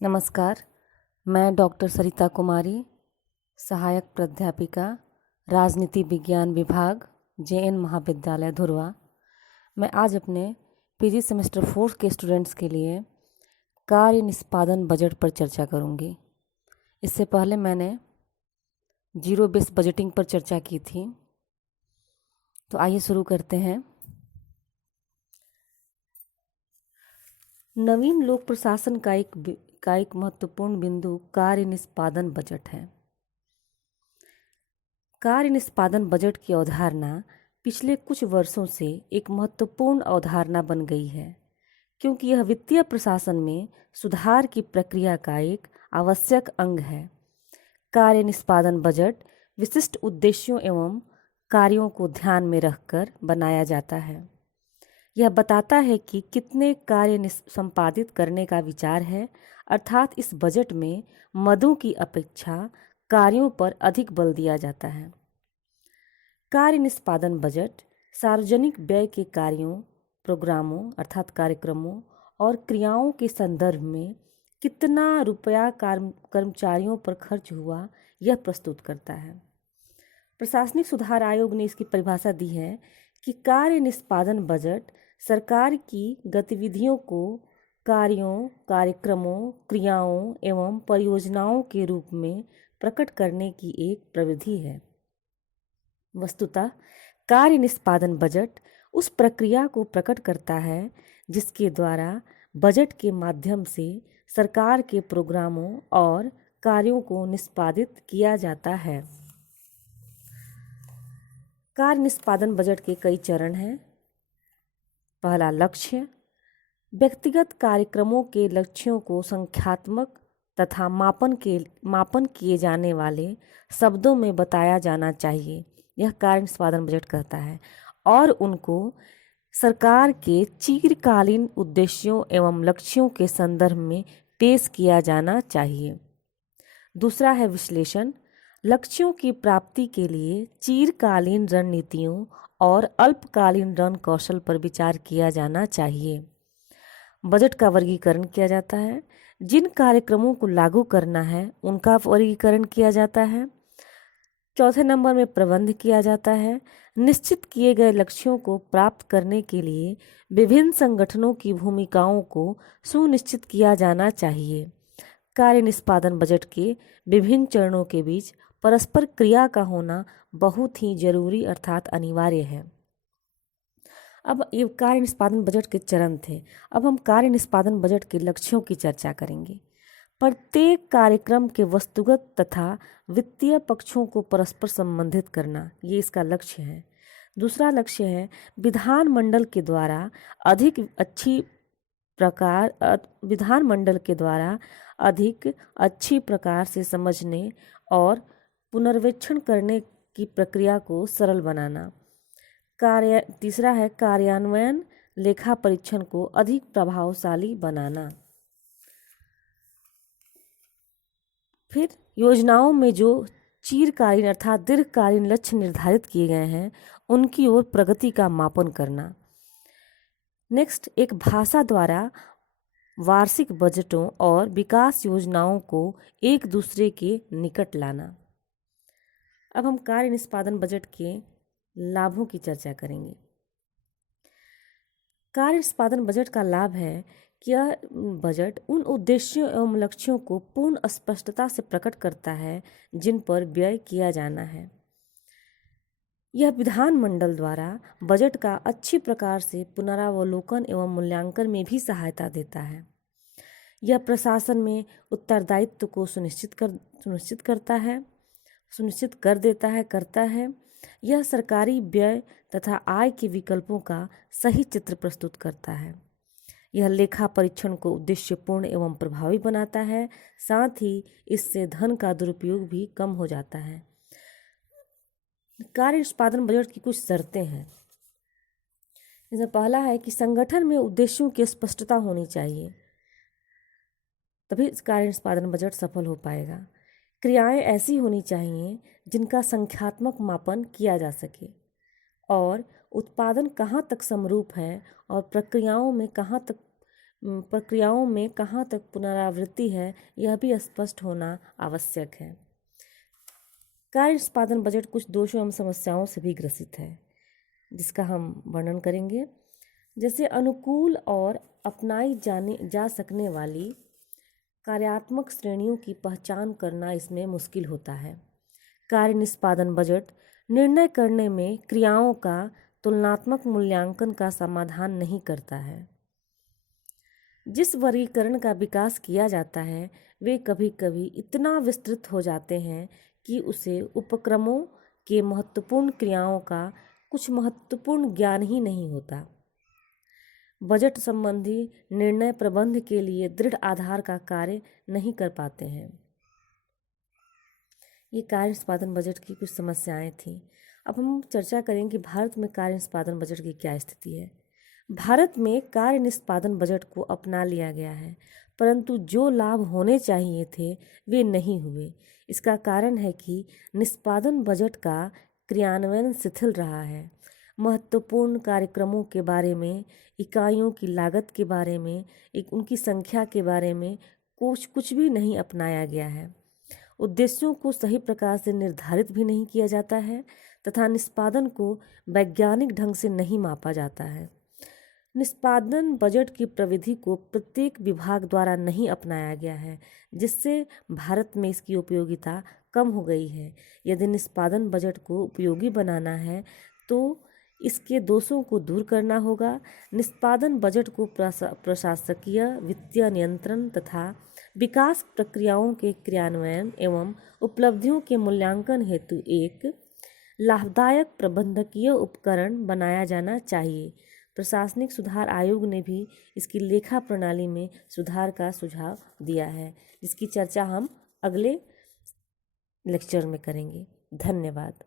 नमस्कार। मैं डॉक्टर सरिता कुमारी, सहायक प्राध्यापिका, राजनीति विज्ञान विभाग, JN महाविद्यालय धुरवा। मैं आज अपने PG सेमेस्टर 4 के स्टूडेंट्स के लिए कार्य निष्पादन बजट पर चर्चा करूंगी। इससे पहले मैंने जीरो बेस बजटिंग पर चर्चा की थी। तो आइए शुरू करते हैं। नवीन लोक प्रशासन का एक महत्वपूर्ण बिंदु कार्य निष्पादन बजट है। कार्य निष्पादन बजट की अवधारणा पिछले कुछ वर्षों से एक महत्वपूर्ण अवधारणा बन गई है, क्योंकि यह वित्तीय प्रशासन में सुधार की प्रक्रिया का एक आवश्यक अंग है। कार्य निष्पादन बजट विशिष्ट उद्देश्यों एवं कार्यों को ध्यान में रखकर बनाया जाता है। यह बताता है कि कितने कार्य संपादित करने का विचार है, अर्थात इस बजट में मदों की अपेक्षा कार्यों पर अधिक बल दिया जाता है। कार्य निष्पादन बजट सार्वजनिक व्यय के कार्यों, प्रोग्रामों अर्थात कार्यक्रमों और क्रियाओं के संदर्भ में कितना रुपया कर्मचारियों पर खर्च हुआ यह प्रस्तुत करता है। प्रशासनिक सुधार आयोग ने इसकी परिभाषा दी है कि कार्य निष्पादन बजट सरकार की गतिविधियों को कार्यों, कार्यक्रमों, क्रियाओं एवं परियोजनाओं के रूप में प्रकट करने की एक प्रविधि है। वस्तुतः कार्य निष्पादन बजट उस प्रक्रिया को प्रकट करता है जिसके द्वारा बजट के माध्यम से सरकार के प्रोग्रामों और कार्यों को निष्पादित किया जाता है। कार्य निष्पादन बजट के कई चरण हैं। पहला, लक्ष्य। व्यक्तिगत कार्यक्रमों के लक्ष्यों को संख्यात्मक तथा मापन किए जाने वाले शब्दों में बताया जाना चाहिए, यह कार्य निष्पादन बजट कहता है, और उनको सरकार के चिरकालीन उद्देश्यों एवं लक्ष्यों के संदर्भ में पेश किया जाना चाहिए। दूसरा है विश्लेषण। लक्ष्यों की प्राप्ति के लिए चिरकालीन रणनीतियों और अल्पकालीन रण कौशल पर विचार किया जाना चाहिए। बजट का वर्गीकरण किया जाता है। जिन कार्यक्रमों को लागू करना है उनका वर्गीकरण किया जाता है। चौथे नंबर में प्रबंध किया जाता है। निश्चित किए गए लक्ष्यों को प्राप्त करने के लिए विभिन्न संगठनों की भूमिकाओं को सुनिश्चित किया जाना चाहिए। कार्य निष्पादन बजट के विभिन्न चरणों के बीच परस्पर क्रिया का होना बहुत ही जरूरी अर्थात अनिवार्य है। अब ये कार्य निष्पादन बजट के चरण थे। अब हम कार्य निष्पादन बजट के लक्ष्यों की चर्चा करेंगे। प्रत्येक कार्यक्रम के वस्तुगत तथा वित्तीय पक्षों को परस्पर संबंधित करना, ये इसका लक्ष्य है। दूसरा लक्ष्य है विधानमंडल के द्वारा अधिक अच्छी प्रकार से समझने और पुनर्वेक्षण करने की प्रक्रिया को सरल बनाना। तीसरा है कार्यान्वयन लेखा परीक्षण को अधिक प्रभावशाली बनाना। फिर योजनाओं में जो चिरकालीन अर्थात दीर्घकालीन लक्ष्य निर्धारित किए गए हैं उनकी ओर प्रगति का मापन करना। नेक्स्ट, एक भाषा द्वारा वार्षिक बजटों और विकास योजनाओं को एक दूसरे के निकट लाना। अब हम कार्य निष्पादन बजट के लाभों की चर्चा करेंगे। कार्य निष्पादन बजट का लाभ है कि यह बजट उन उद्देश्यों एवं लक्ष्यों को पूर्ण स्पष्टता से प्रकट करता है जिन पर व्यय किया जाना है। यह विधानमंडल द्वारा बजट का अच्छी प्रकार से पुनरावलोकन एवं मूल्यांकन में भी सहायता देता है। यह प्रशासन में उत्तरदायित्व को सुनिश्चित करता है। यह सरकारी व्यय तथा आय के विकल्पों का सही चित्र प्रस्तुत करता है। यह लेखा परीक्षण को उद्देश्यपूर्ण एवं प्रभावी बनाता है। साथ ही इससे धन का दुरुपयोग भी कम हो जाता है। कार्य निष्पादन बजट की कुछ शर्तें हैं। इसमें पहला है कि संगठन में उद्देश्यों की स्पष्टता होनी चाहिए, तभी कार्य निष्पादन बजट सफल हो पाएगा। क्रियाएं ऐसी होनी चाहिए जिनका संख्यात्मक मापन किया जा सके और उत्पादन कहाँ तक समरूप है और प्रक्रियाओं में कहाँ तक प्रक्रियाओं में कहाँ तक पुनरावृत्ति है, यह भी स्पष्ट होना आवश्यक है। कार्य निष्पादन बजट कुछ दोषों एवं समस्याओं से भी ग्रसित है, जिसका हम वर्णन करेंगे। जैसे अनुकूल और अपनाई जा सकने वाली कार्यात्मक श्रेणियों की पहचान करना इसमें मुश्किल होता है। कार्य निष्पादन बजट निर्णय करने में क्रियाओं का तुलनात्मक मूल्यांकन का समाधान नहीं करता है। जिस वर्गीकरण का विकास किया जाता है वे कभी कभी इतना विस्तृत हो जाते हैं कि उसे उपक्रमों के महत्वपूर्ण क्रियाओं का कुछ महत्वपूर्ण ज्ञान ही नहीं होता। बजट संबंधी निर्णय प्रबंध के लिए दृढ़ आधार का कार्य नहीं कर पाते हैं। ये कार्य निष्पादन बजट की कुछ समस्याएं थीं। अब हम चर्चा करेंगे कि भारत में कार्य निष्पादन बजट की क्या स्थिति है। भारत में कार्य निष्पादन बजट को अपना लिया गया है, परंतु जो लाभ होने चाहिए थे वे नहीं हुए। इसका कारण है कि निष्पादन बजट का क्रियान्वयन शिथिल रहा है। महत्वपूर्ण कार्यक्रमों के बारे में, इकाइयों की लागत के बारे में, उनकी संख्या के बारे में कुछ भी नहीं अपनाया गया है। उद्देश्यों को सही प्रकार से निर्धारित भी नहीं किया जाता है तथा निष्पादन को वैज्ञानिक ढंग से नहीं मापा जाता है। निष्पादन बजट की प्रविधि को प्रत्येक विभाग द्वारा नहीं अपनाया गया है, जिससे भारत में इसकी उपयोगिता कम हो गई है। यदि निष्पादन बजट को उपयोगी बनाना है तो इसके दोषों को दूर करना होगा। निष्पादन बजट को प्रशासकीय, वित्तीय नियंत्रण तथा विकास प्रक्रियाओं के क्रियान्वयन एवं उपलब्धियों के मूल्यांकन हेतु एक लाभदायक प्रबंधकीय उपकरण बनाया जाना चाहिए। प्रशासनिक सुधार आयोग ने भी इसकी लेखा प्रणाली में सुधार का सुझाव दिया है, जिसकी चर्चा हम अगले लेक्चर में करेंगे। धन्यवाद।